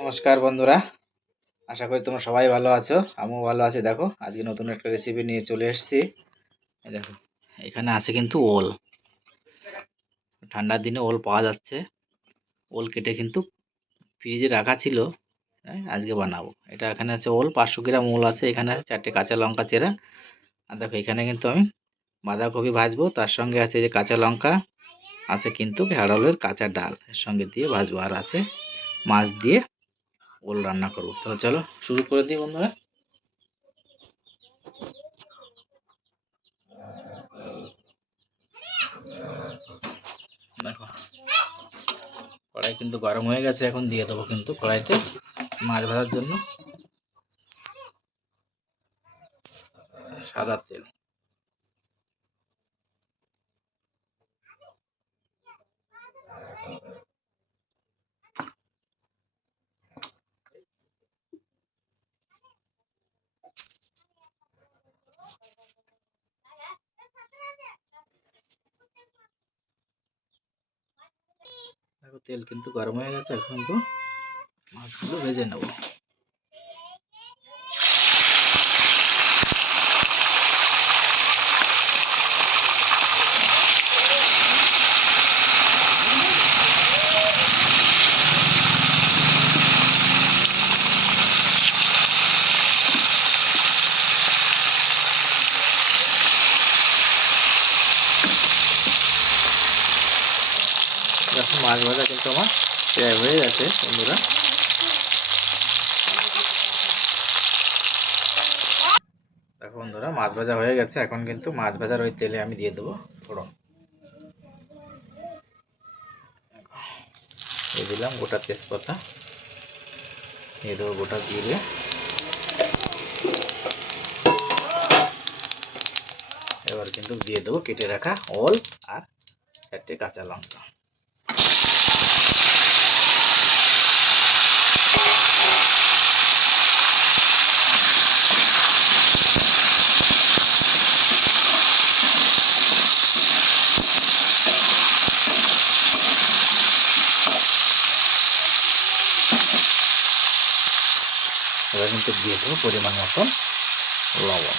নমস্কার বন্ধুরা, আশা করি তোমরা সবাই ভালো আছো। আমিও ভালো আছি। দেখো আজকে নতুন একটা রেসিপি নিয়ে চলে এসেছি। এই দেখো, এখানে আছে কিন্তু ওল। ঠান্ডার দিনে ওল পাওয়া যাচ্ছে। ওল কেটে কিন্তু ফ্রিজে রাখা ছিল। আজকে বানাবো এটা। এখানে আছে ওল, 500 গ্রাম ওল আছে। এখানে আছে 4টে কাঁচা লঙ্কা চেরা। আর দেখো এখানে কিন্তু আমি বাঁধাকপি ভাজবো, তার সঙ্গে আছে যে কাঁচা লঙ্কা, আছে কিন্তু ঢ্যাঁড়লের কাঁচা ডাল এর সঙ্গে দিয়ে ভাজবো, আর আছে মাছ দিয়ে ওল রান্না করবো। তো চলো শুরু করে দিই বন্ধুরা। দেখো কড়াই কিন্তু গরম হয়ে গেছে। এখন দিয়ে দেবো কিন্তু কড়াইতে মাছ ভাজার জন্য সাদা তেল। দেখো তেল কিন্তু গরম হয়ে গেছে। এখন কিন্তু মাছগুলো ভেজে নেব। দেখো মাছ ভাজা কিন্তু আমার প্রায় হয়ে গেছে বন্ধুরা। দেখো বন্ধুরা, মাছ ভাজা হয়ে গেছে। এখন কিন্তু মাছ ভাজার ওই তেলে আমি দিয়ে দেবো ফোড়ন। দিয়ে দিলাম গোটা তেজপাতা, দিয়ে দেবো গোটা জিরে, এবার কিন্তু দিয়ে দেবো কেটে রাখা ওল আর 4টে কাঁচা লঙ্কা। এবার কিন্তু দিয়ে দেবো পরিমাণ মতন লবণ,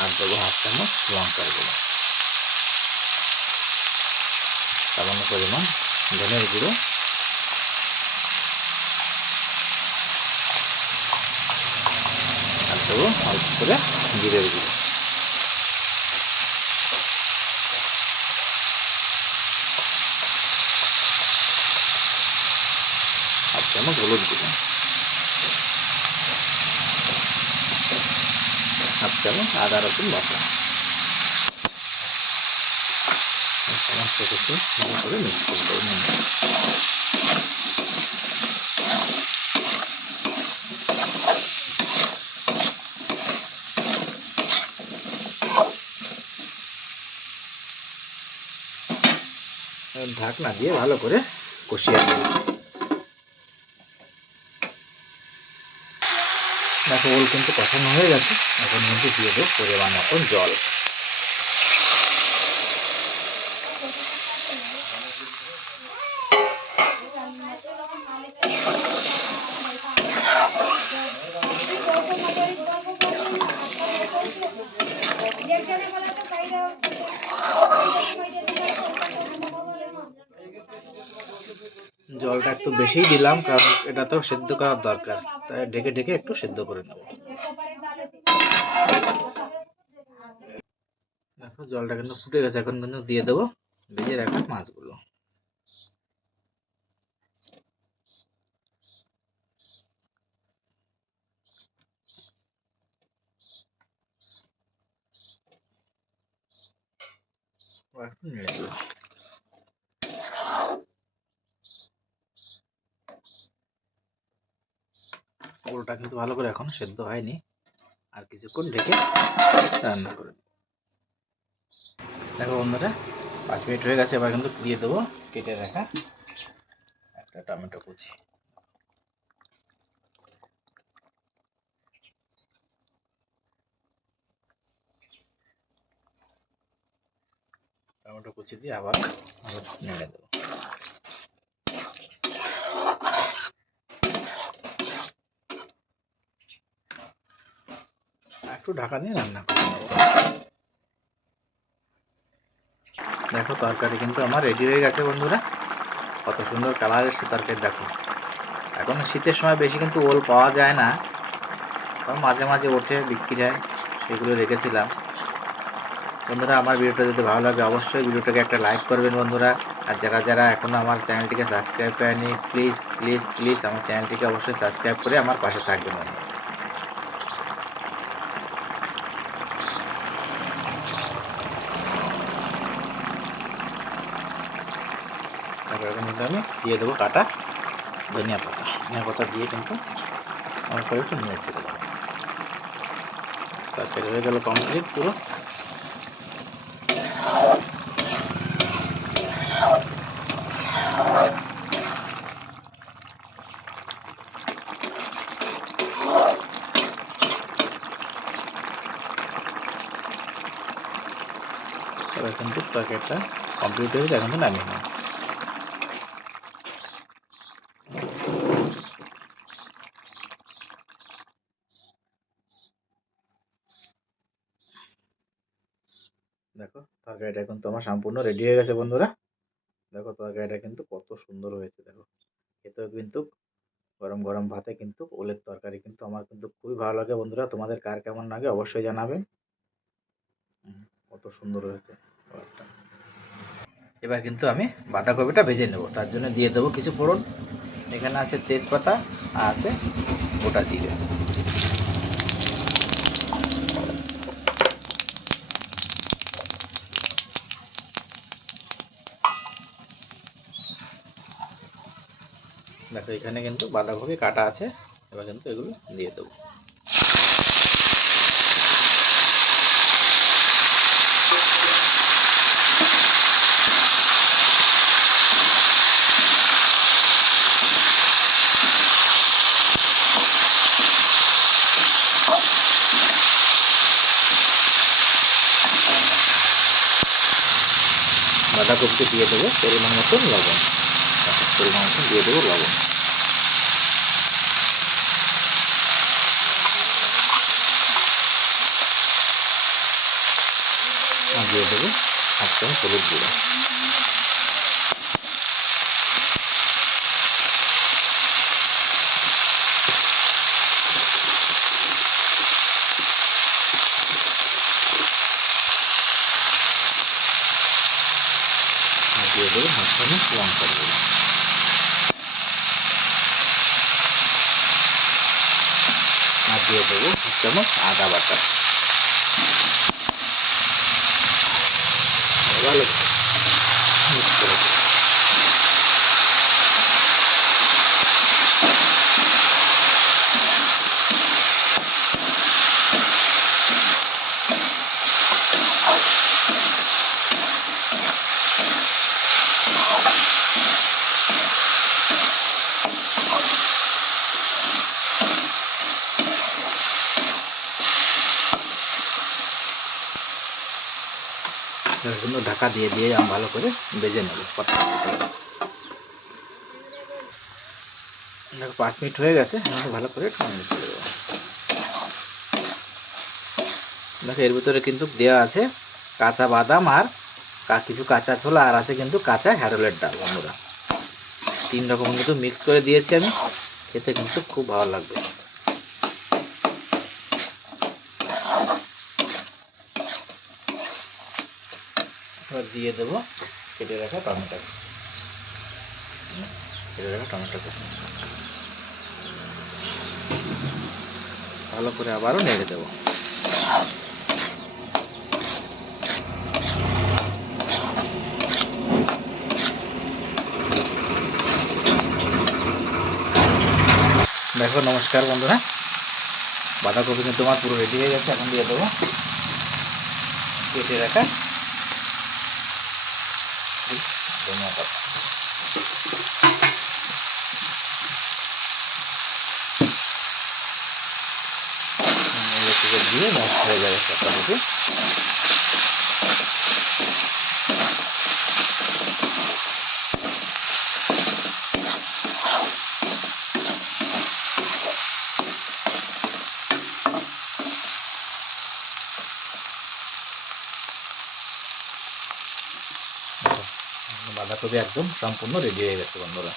আর দেবো 1/2 চামচ লঙ্কার গুঁড়ো, সামান্য পরিমাণ ধনের গুঁড়ো, আর দেবো অল্প করে জিরের গুঁড়ো, 1/2 চামচ হলুদ গুঁড়ো, 1/2 চামচ আদা রসুন বাটা। সমস্ত কিছু ভালো করে মিক্স করে নেব। ঢাকনা দিয়ে ভালো করে কষিয়ে নেব। দেখো ওল কিন্তু কষানো হয়ে গেছে। এখন কিন্তু দিয়ে দেবো পরিমাণ মতন জল। জলটা একটু বেশিই দিলাম, কারণ এটা তো সেদ্ধ করার দরকার, তাই ঢেকে ঢেকে একটু সেদ্ধ করে নেব। দেখো জলটা কিন্তু ফুটে গেছে। এখন কিন্তু দিয়ে দেবো ভেজে রাখা মাছগুলো। একটু নেড়ে দেবো। ওলটা কিন্তু ভালো করে এখন সেদ্ধ হয়নি, আর কিছুক্ষণ ঢেকে রান্না করে। দেখো বন্ধুরা, 5 মিনিট হয়ে গেছে। এবার কিন্তু দিয়ে দেবো কেটে রাখা একটা টমেটো কুচি। টমেটো কুচি দিয়ে আবার নেড়ে দেবো। একটু ঢাকা দিয়ে রান্না করে নেবো। দেখো তরকারি কিন্তু আমার রেডি হয়ে গেছে বন্ধুরা। কত সুন্দর কালার এসছে তরকারি দেখো। এখন শীতের সময় বেশি কিন্তু ওল পাওয়া যায় না, মাঝে মাঝে ওঠে বিক্রি হয়, সেগুলো রেখেছিলাম। বন্ধুরা আমার ভিডিওটা যদি ভালো লাগে অবশ্যই ভিডিওটাকে একটা লাইক করবেন বন্ধুরা। আর যারা যারা এখনও আমার চ্যানেলটিকে সাবস্ক্রাইব করেনি প্লিজ প্লিজ প্লিজ আমার চ্যানেলটিকে অবশ্যই সাবস্ক্রাইব করে আমার পাশে থাকবেন বন্ধুরা। তারপর এখন কিন্তু আমি দিয়ে দেবো কাটা ধনিয়া পাতা দিয়ে কিন্তু আমার করে একটু নিয়েছে দেবো। তরকারি হয়ে গেল কমপ্লিট পুরো। এবার কিন্তু তরকারিটা কমপ্লিট হয়ে গেছে, এখন তো নামিয়ে নেব। দেখো তরকারিটা কিন্তু আমার সম্পূর্ণ রেডি হয়ে গেছে বন্ধুরা। দেখো তরকারিটা কিন্তু কত সুন্দর হয়েছে। দেখো খেতেও কিন্তু গরম গরম ভাতে কিন্তু ওলের তরকারি কিন্তু আমার কিন্তু খুবই ভালো লাগে বন্ধুরা। তোমাদের কার কেমন লাগে অবশ্যই জানাবেন। কত সুন্দর হয়েছে কালারটা। এবার কিন্তু আমি বাঁধাকপিটা ভেজে নেব, তার জন্য দিয়ে দেবো কিছু ফোড়ন। এখানে আছে তেজপাতা আর আছে গোটা জিরে। দেখো এখানে কিন্তু বাঁধাকপি কাটা আছে, এবার কিন্তু এগুলো দিয়ে দেবো। বাঁধাকপিতে দিয়ে দেবো পরিমাণ মতন লবণ, পরিমাণ মতন দিয়ে দেবো লবণ। আর দিয়ে দেবো 1 চামচ হলুদ গুঁড়ো। আর দিয়ে দেবো 1 চামচ লঙ্কা গুঁড়ো। আর দিয়ে দেবো 1 চামচ আদা বাটা। ভালো মিক্স করে দেবো। সুন্দর ঢাকা দিয়ে দিয়ে আমি ভালো করে ভেজে নেব। দেখো 5 মিনিট হয়ে গেছে, এখন ভালো করে নেড়ে চলে দেবো। দেখো এর ভিতরে কিন্তু দেওয়া আছে কাঁচা বাদাম আর কিছু কাঁচা ছোলা, আর আছে কিন্তু কাঁচা হ্যারোলের ডাল বন্ধুরা। 3 রকম কিন্তু মিক্স করে দিয়েছি আমি, খেতে কিন্তু খুব ভালো লাগবে। এবার দিয়ে দেবো কেটে রাখা টমেটো। ভালো করে আবারও নেড়ে দেবো। দেখো নমস্কার বন্ধুরা, বাঁধাকপি কিন্তু তোমার পুরো রেডি হয়ে গেছে। এখন দিয়ে দেবো কেটে রাখা ধনিয়া পাতা। দিয়ে নষ্ট হয়ে যাবে পাতাগুলো। বাঁধাকপি একদম সম্পূর্ণ রেডি হয়ে গেছে বন্ধুরা।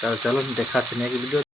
তাহলে চলো দেখাচ্ছি নাকি ভিডিও।